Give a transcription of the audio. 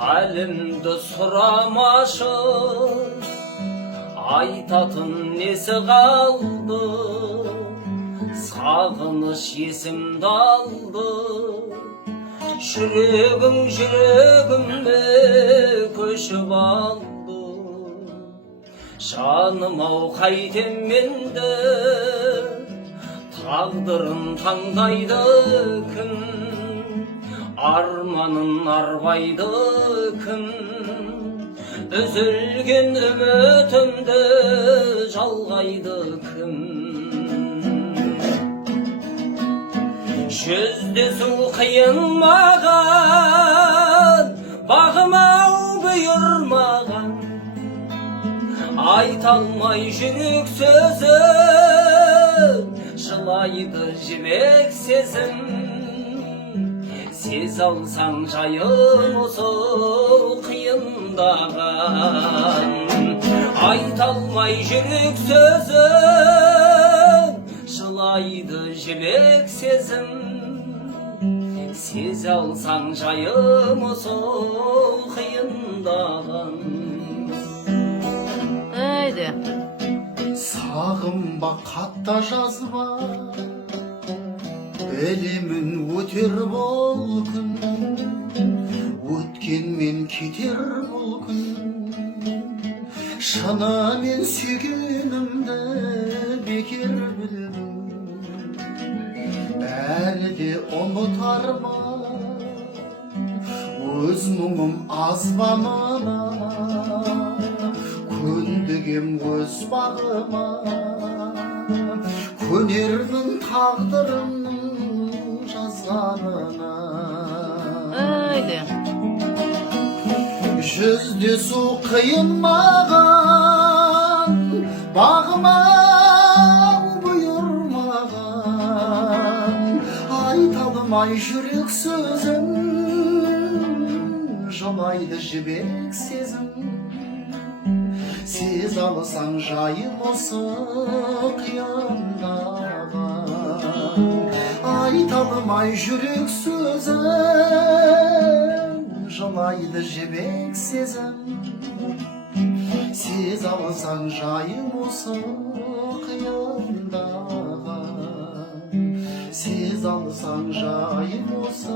Halimdi sұрamaшы, айтатын несі қалды, сағыныш есімді алды. Жүрегіме көшіп алды. Жаным-ау қайтем менді, тағдырын таңдайды кім, арманын арбайды кім, үзілген үмітімді жалғайды кім. Жүздесу қиын маған, бағым-ау бұйырмаған, айта алмай жүрек сөзін, жылайды жібек сезім. Сез алсаң жайын осы қиындаған, айта алмай жүрек сөзін, жылайды жібек сезім. Сез алсаң жайым осы қиындаған. Әйді. Сағынба, қатта жазба, білемін өтер бұл күн, өткенмен кетер бұл күн. Шынымен сүйгенімді бекер білдім, бәрі де ұмытар ма, өз мұңым аз ба мына, көндігем өз бағыма, көнермін тағдырымның жазғанына. Әйді. Жүздесу қиын маған, бағым-ау бұйырмаған, айта алмай жүрек сөзін, жылайды жібек сезім. Сез алсаң жайым осы қиындаған, айта алмай жүрек сөзін, жылайды жібек сезім. Сез алсаң жайым осы қиындаған, сез алсаң жайым осы